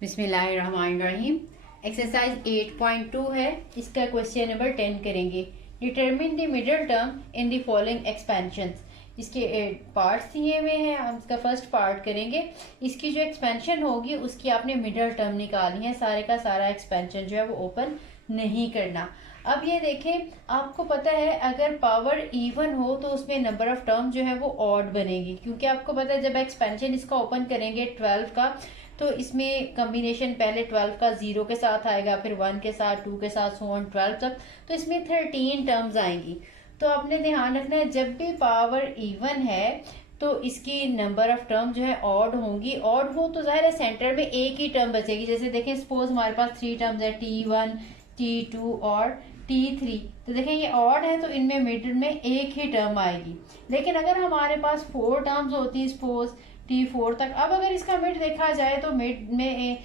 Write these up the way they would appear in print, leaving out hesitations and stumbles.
बिस्मिल्लाहिर्रहमानिर्रहीम। एक्सरसाइज 8.2 है, इसका क्वेश्चन नंबर 10 करेंगे। Determine the middle term in the following expansions. इसके पार्ट्स दिए हुए हैं, हम इसका फर्स्ट पार्ट करेंगे। इसकी जो एक्सपेंशन होगी उसकी आपने मिडिल टर्म निकालनी है। सारे का सारा एक्सपेंशन जो है वो ओपन नहीं करना। अब ये देखें, आपको पता है अगर पावर इवन हो तो उसमें नंबर ऑफ टर्म जो है वो ऑड बनेगी, क्योंकि आपको पता है जब एक्सपेंशन इसका ओपन करेंगे 12 का तो इसमें कम्बिनेशन पहले 12 का 0 के साथ आएगा, फिर 1 के साथ, 2 के साथ, सो ऑन 12 तक, तो इसमें 13 टर्म्स आएंगी। तो आपने ध्यान रखना है जब भी पावर इवन है तो इसकी नंबर ऑफ टर्म जो है ऑड होंगी। ऑड हो तो जाहिर है सेंटर में एक ही टर्म बचेगी। जैसे देखें, सपोज हमारे पास 3 टर्म्स है, T1, T2 और T3। तो देखें ये ऑड है तो इनमें मिडिल में एक ही टर्म आएगी। लेकिन अगर हमारे पास 4 टर्म्स होती है, सपोज T4 तक, अब अगर इसका मिड देखा जाए तो मिड में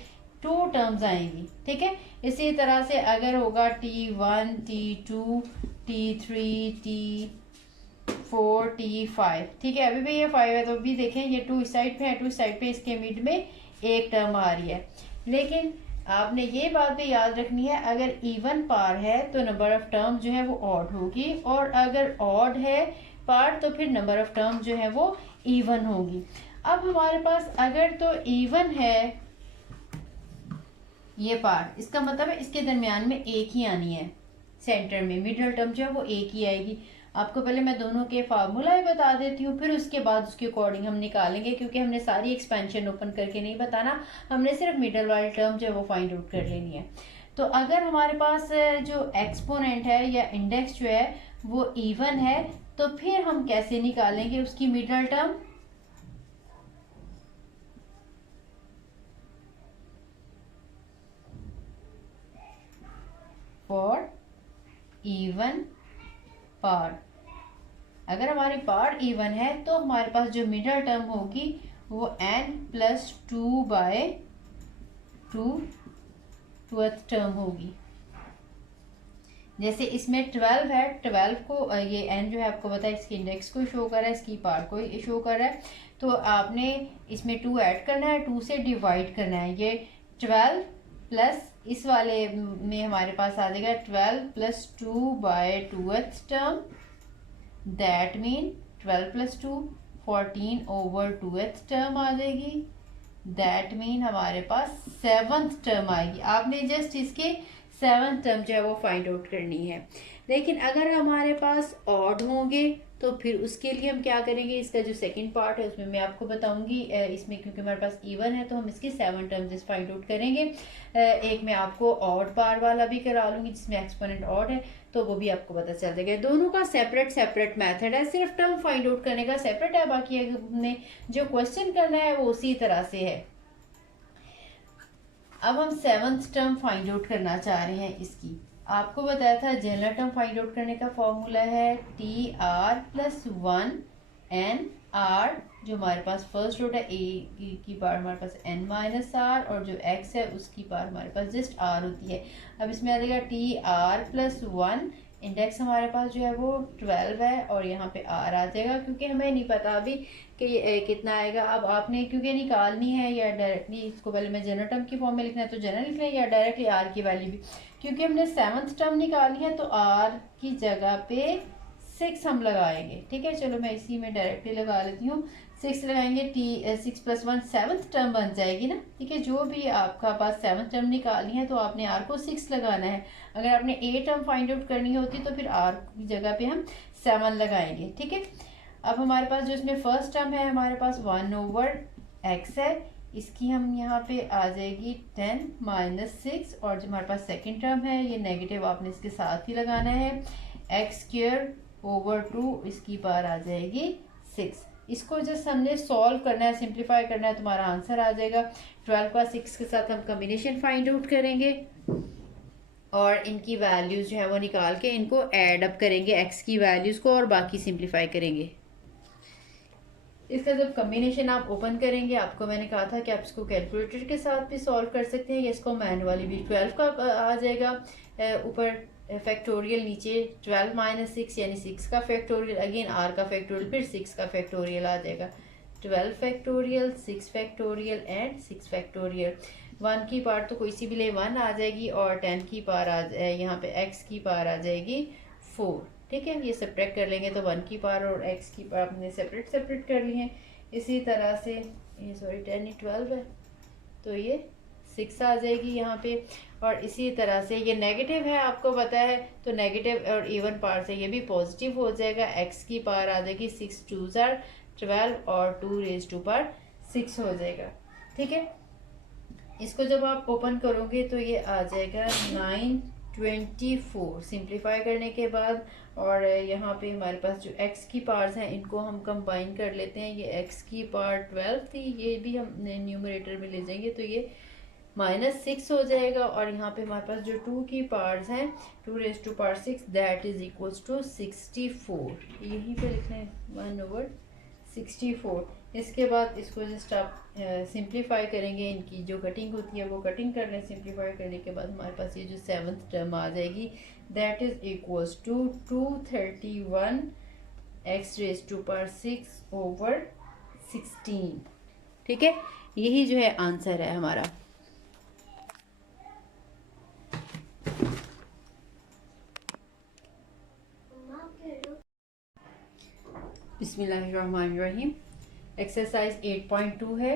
2 टर्म्स आएंगी। ठीक है, इसी तरह से अगर होगा T1, T2, T3, T4, T5। ठीक है, अभी भी ये 5 है तो अभी देखें ये 2 इस साइड पे है, 2 इस साइड पे, इसके मिड में एक टर्म आ रही है। लेकिन आपने ये बात भी याद रखनी है, अगर इवन पार है तो नंबर ऑफ टर्म जो है वो ऑड होगी, और अगर ऑड है पार तो फिर नंबर ऑफ टर्म जो है वो इवन होगी। अब हमारे पास अगर तो इवन है ये पार्ट, इसका मतलब है इसके दरमियान में एक ही आनी है, सेंटर में मिडिल टर्म जो है वो एक ही आएगी। आपको पहले मैं दोनों के फार्मूला ही बता देती हूँ, फिर उसके बाद उसके अकॉर्डिंग हम निकालेंगे, क्योंकि हमने सारी एक्सपेंशन ओपन करके नहीं बताना, हमने सिर्फ मिडिल वाली टर्म जो है वो फाइंड आउट कर लेनी है। तो अगर हमारे पास जो एक्सपोनेंट है या इंडेक्स जो है वो इवन है तो फिर हम कैसे निकालेंगे उसकी middle term. For even part, अगर हमारी पार्ट इवन है तो हमारे पास जो मिडिल टर्म होगी वो n+2/2 ट्वेल्थ टर्म होगी। जैसे इसमें 12 है, 12 को ये n जो है आपको पता है इसके इंडेक्स को शो कर रहा है, इसकी पार्ट को शो कर रहा है, तो आपने इसमें 2 ऐड करना है, 2 से डिवाइड करना है। ये 12 प्लस इस वाले में हमारे पास आ जाएगा 12+2/2th term, that mean 12+2 14/2th term आ जाएगी। दैट मीन हमारे पास 7th टर्म आएगी। आपने जस्ट इसके 7th टर्म जो है वो फाइंड आउट करनी है। लेकिन अगर हमारे पास ऑड होंगे तो फिर उसके लिए हम क्या करेंगे, इसका जो सेकंड पार्ट है उसमें मैं आपको बताऊंगी। इसमें क्योंकि हमारे पास इवन है तो हम इसकी 7 टर्म्स फाइंड आउट करेंगे। एक मैं आपको ऑड पार वाला भी करा लूंगी जिसमें एक्सपोनेंट ऑड है, तो वो भी आपको पता चल जाएगा। दोनों का सेपरेट सेपरेट मेथड है, सिर्फ टर्म फाइंड आउट करने का सेपरेट है, बाकी हमने जो क्वेश्चन करना है वो उसी तरह से है। अब हम 7th टर्म फाइंड आउट करना चाह रहे हैं इसकी। आपको बताया था जनरल टर्म फाइंड आउट करने का फॉर्मूला है TR+1 NR, जो हमारे पास फर्स्ट रूट है ए की पावर हमारे पास n-r, और जो x है उसकी पावर हमारे पास जस्ट r होती है। अब इसमें आ जाएगा TR+1, इंडेक्स हमारे पास जो है वो 12 है और यहाँ पे r आ जाएगा, क्योंकि हमें नहीं पता अभी कि ये कितना आएगा। अब आपने क्योंकि निकालनी है या डायरेक्टली इसको पहले मैं जनरल टर्म की फॉर्म में लिखना है तो जनरल लिख लें, या डायरेक्टली r की वैल्यू भी, क्योंकि हमने 7th टर्म निकाली है तो r की जगह पे 6 हम लगाएंगे। ठीक है, चलो मैं इसी में डायरेक्टली लगा लेती हूँ। 6 लगाएंगे, 6+1 7th टर्म बन जाएगी ना। ठीक है, जो भी आपका पास 7th टर्म निकालनी है तो आपने r को 6 लगाना है। अगर आपने a टर्म फाइंड आउट करनी होती तो फिर r की जगह पे हम 7 लगाएंगे। ठीक है, अब हमारे पास जो इसमें फर्स्ट टर्म है हमारे पास 1/x है, इसकी हम यहाँ पे आ जाएगी 10 - 6, और जो हमारे पास सेकंड टर्म है ये नेगेटिव आपने इसके साथ ही लगाना है, x²/2, इसकी पावर आ जाएगी 6। इसको जस्ट हमने सॉल्व करना है, सिंप्लीफाई करना है, तुम्हारा आंसर आ जाएगा। 12 का 6 के साथ हम कम्बिनेशन फाइंड आउट करेंगे और इनकी वैल्यूज जो है वो निकाल के इनको ऐड अप करेंगे, x की वैल्यूज को, और बाकी सिंप्लीफाई करेंगे। इसका जब कम्बिनेशन आप ओपन करेंगे, आपको मैंने कहा था कि आप इसको कैलकुलेटर के साथ भी सॉल्व कर सकते हैं, या इसको मैनुअली भी। 12 का आ जाएगा ऊपर फैक्टोरियल, नीचे 12 - 6 यानी 6 का फैक्टोरियल, अगेन r का फैक्टोरियल, फिर 6 का फैक्टोरियल आ जाएगा। 12 फैक्टोरियल, 6 फैक्टोरियल एंड 6 फैक्टोरियल। 1 की पावर तो कोई सी भी ले 1 आ जाएगी, और 10 की पावर यहाँ पे x की पावर आ जाएगी 4। ठीक है, ये सेपरेट कर लेंगे तो 1 की पावर और x की पावर हमने सेपरेट सेपरेट कर ली है। इसी तरह से ये सॉरी 10 ही 12 है तो ये 6 आ जाएगी यहाँ पे। और इसी तरह से ये नेगेटिव है, आपको पता है, तो नेगेटिव और इवन पावर से ये भी पॉजिटिव हो जाएगा। x की पावर आ जाएगी 6 2 12 और 2 रेज टू पावर 6 हो जाएगा। ठीक है, इसको जब आप ओपन करोगे तो ये आ जाएगा 924 सिंप्लीफाई करने के बाद। और यहाँ पे हमारे पास जो x की पावर्स हैं इनको हम कंबाइन कर लेते हैं। ये x की पावर 12 थी, ये भी हम न्यूमरेटर में ले जाएंगे तो ये -6 हो जाएगा। और यहाँ पे हमारे पास जो 2 की पावर्स हैं 2 raise to power 6 that is equals to 64। यहीं पे लिखना है 1/64। इसके बाद इसको जस्ट आप सिंप्लीफाई करेंगे, इनकी जो कटिंग होती है वो कटिंग कर लें। सिंप्लीफाई करने के बाद हमारे पास ये जो 7th टर्म आ जाएगी that is equals to 231 x raise to power 6/16। ठीक है, यही जो है आंसर है हमारा। बिस्मिल्लाहिर्रहमानिर्रहीम। एक्सरसाइज 8.2 है,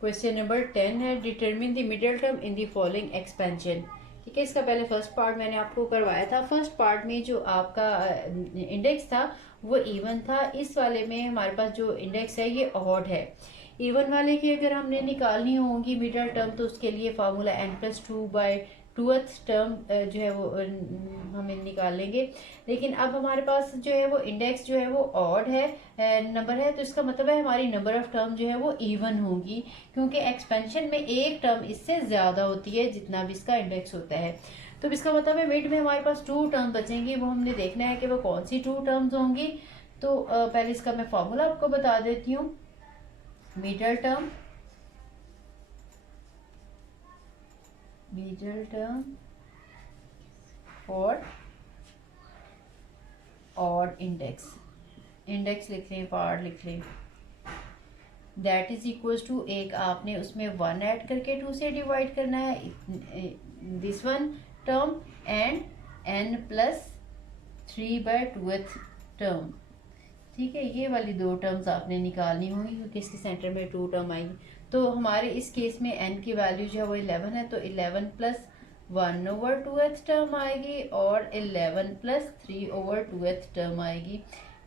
क्वेश्चन नंबर 10 है, determine the middle term in the following expansion. ठीक है, इसका पहले फर्स्ट पार्ट मैंने आपको करवाया था। फर्स्ट पार्ट में जो आपका इंडेक्स था वो इवन था, इस वाले में हमारे पास जो इंडेक्स है ये ऑड है। इवन वाले की अगर हमने निकालनी होगी मिडिल टर्म तो उसके लिए फार्मूला n+2/2th टर्म जो है वो हमें निकाल लेंगे। लेकिन अब हमारे पास जो है वो इंडेक्स जो है वो ऑड है, नंबर है, तो इसका मतलब है हमारी नंबर ऑफ टर्म जो है वो इवन होगी, क्योंकि एक्सपेंशन में एक टर्म इससे ज़्यादा होती है जितना भी इसका इंडेक्स होता है। तो इसका मतलब है मिड में हमारे पास 2 टर्म बचेंगी, वो हमने देखना है कि वो कौन सी 2 टर्म्स होंगी। तो पहले इसका मैं फॉर्मूला आपको बता देती हूँ। मिडल टर्म और ऑड इंडेक्स लिख लें, पार्ट लिख लें, दैट इज इक्वल्स टू, एक आपने उसमें 1 ऐड करके 2 से डिवाइड करना है, this one term and n+3/2th term. ठीक है, ये वाली 2 टर्म्स आपने निकालनी होंगी क्योंकि इसके सेंटर में 2 टर्म आएंगी। तो हमारे इस केस में n की वैल्यू जो है वो 11 है, तो 11 + 1/2th टर्म आएगी और 11 + 3/2th टर्म आएगी।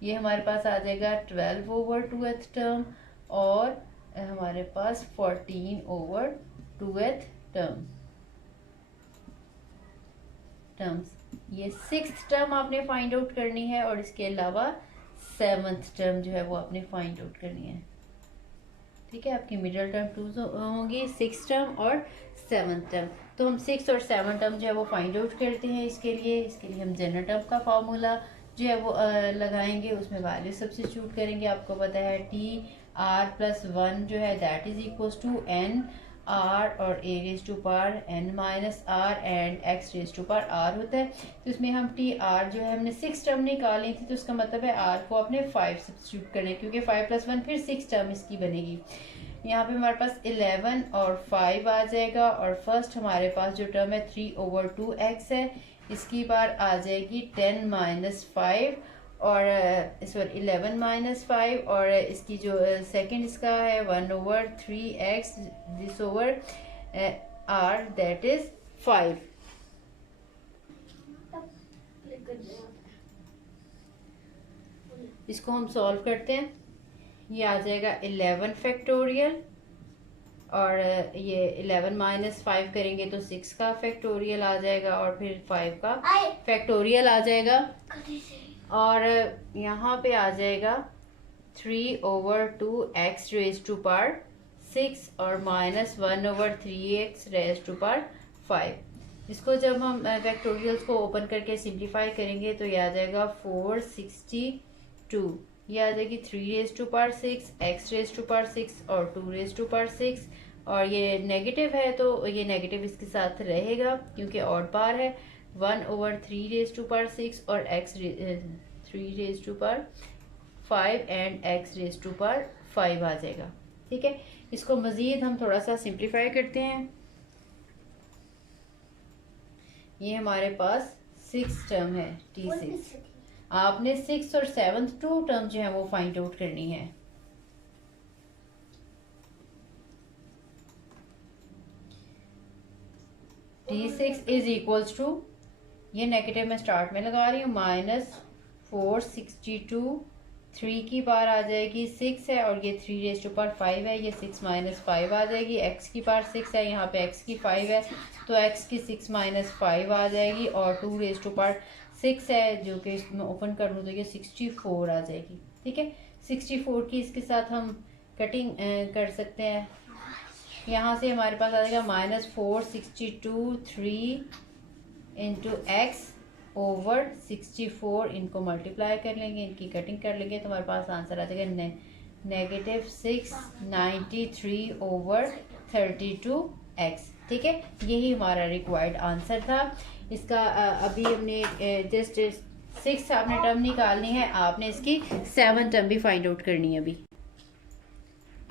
ये हमारे पास आ जाएगा 12/2th टर्म और हमारे पास 14/2th टर्म्स। ये 6th टर्म आपने फाइंड आउट करनी है और इसके अलावा 7th टर्म जो है वो आपने फाइंड आउट करनी है। ठीक है, आपकी मिडिल टर्म 2 होंगी, 6th टर्म और 7th टर्म। तो हम 6 और 7 टर्म जो है वो फाइंड आउट करते हैं। इसके लिए हम जनरल टर्म का फार्मूला जो है वो लगाएंगे, उसमें वैल्यू सब्स्टिट्यूट करेंगे। आपको पता है TR+1 जो है that is equals to n r और a raise to power n-r and x raise to power r होता है। तो इसमें हम TR जो है हमने 6 टर्म निकाली थी, तो उसका मतलब है r को अपने 5 सब्स्टिट्यूट करना है, क्योंकि 5+1 फिर 6 टर्म इसकी बनेगी। यहाँ पे हमारे पास 11 और 5 आ जाएगा और फर्स्ट हमारे पास जो टर्म है 3/2x है, इसकी बार आ जाएगी 10 - 5 और इस बार 11 - 5 और इसकी जो सेकंड इसका है 1/3x this over r that is 5। इसको हम सॉल्व करते हैं। ये आ जाएगा 11 फैक्टोरियल और ये 11 - 5 करेंगे तो 6 का फैक्टोरियल आ जाएगा और फिर 5 का फैक्टोरियल आ जाएगा और यहाँ पे आ जाएगा 3/2x रेज टू पावर 6 और -1/3x रेज टू पावर 5। इसको जब हम फैक्टोरियल्स को ओपन करके सिंप्लीफाई करेंगे तो ये आ जाएगा 462। ये आ जाएगी 3 raise to power 6, x raise to power 6 और 2 रेज टू पावर 6 और ये नेगेटिव है तो ये नेगेटिव इसके साथ रहेगा क्योंकि ऑड पावर है। 1/3 रेज टू पावर 6 और x 3 raise to power 5 and x raise to power 5 आ जाएगा। ठीक है, इसको मज़ीद हम थोड़ा सा सिंप्लीफाई करते हैं। ये हमारे पास 6 टर्म है T6। आपने 6 और 7 2 टर्म जो है वो फाइंड आउट करनी है। T6 इज इक्वल्स टू, ये नेगेटिव मैं स्टार्ट में लगा रही हूँ, -462, 3 की पावर आ जाएगी 6 है और ये 3⁵ है, ये 6 - 5 आ जाएगी। x की पावर 6 है, यहाँ पे x की 5 है तो x की 6 - 5 आ जाएगी और 2⁶ है जो कि इसमें ओपन कर लूँ तो ये 64 आ जाएगी। ठीक है, 64 की इसके साथ हम कटिंग कर सकते हैं। यहाँ से हमारे पास आ जाएगा -462 3 इंटू x ओवर 64, इनको मल्टीप्लाई कर लेंगे, इनकी कटिंग कर लेंगे तो हमारे पास आंसर आ जाएगा -693 ओवर 32x। ठीक है, यही हमारा रिक्वायर्ड आंसर था इसका। अभी हमने जस्ट 6 आपने टर्म निकालनी है, आपने इसकी 7 टर्म भी फाइंड आउट करनी है। अभी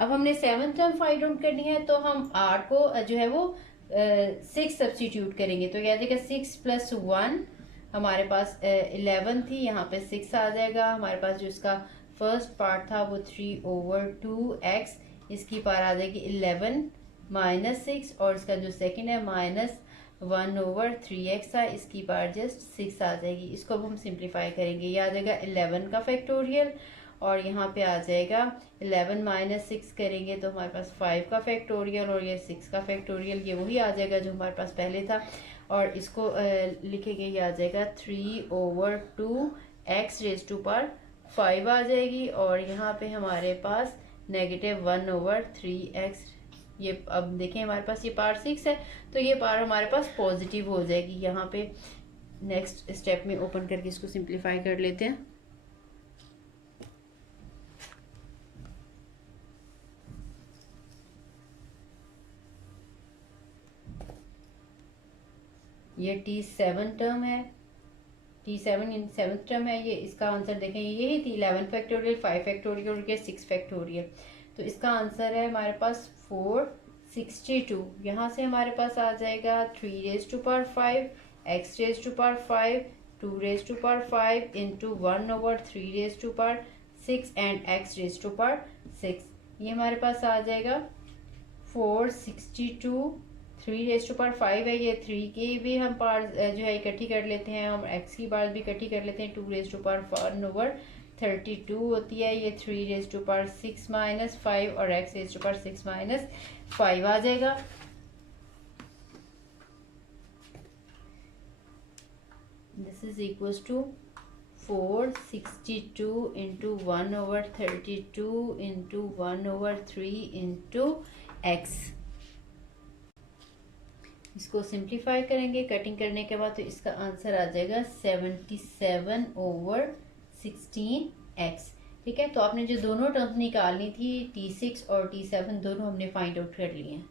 अब हमने 7 टर्म फाइंड आउट करनी है तो हम r को जो है वो 6 सब्सटीट्यूट करेंगे तो क्या आ जाएगा 6 + 1, हमारे पास 11 थी, यहाँ पे 6 आ जाएगा। हमारे पास जो इसका फर्स्ट पार्ट था वो 3/2x, इसकी पावर आ जाएगी 11 - 6 और इसका जो सेकंड है -1/3x था, इसकी पावर जस्ट 6 आ जाएगी। इसको अब हम सिंप्लीफाई करेंगे, ये आ जाएगा 11 का फैक्टोरियल और यहाँ पे आ जाएगा 11 - 6 करेंगे तो हमारे पास 5 का फैक्टोरियल और ये 6 का फैक्टोरियल, ये वही आ जाएगा जो हमारे पास पहले था। और इसको लिखेंगे, ये आ जाएगा 3/2x⁵ आ जाएगी और यहाँ पे हमारे पास -1/3x। ये अब देखें हमारे पास ये पावर 6 है तो ये पावर हमारे पास पॉजिटिव हो जाएगी। यहाँ पे नेक्स्ट स्टेप में ओपन करके इसको सिंप्लीफाई कर लेते हैं। ये T7 टर्म है, T7 इन 7th टर्म है। ये इसका आंसर देखें, यही थी 11 फैक्टोरियल 5 फैक्टोरियल और 6 फैक्टोरियल। तो इसका आंसर है हमारे पास 462। यहाँ से हमारे पास आ जाएगा 3⁵ x⁵ 2⁵ इंटू 1/3⁵6 एंड x⁵6। ये हमारे पास आ जाएगा 462। 3⁵ है, ये 3 की भी हम पार्ट जो है इकट्ठी कर लेते हैं, हम x की पार्ट भी इकट्ठी कर लेते हैं। 2⁵1/32 होती है, ये 3⁵6 - 5 और x⁵6 - 5 आ जाएगा। This is equals to 462 into 1/32 into 1/3 into x। इसको सिंप्लीफाई करेंगे कटिंग करने के बाद तो इसका आंसर आ जाएगा 77/16x। ठीक है, तो आपने जो दोनों टर्म्स निकालनी थी T6 और T7 दोनों हमने फाइंड आउट कर लिए हैं।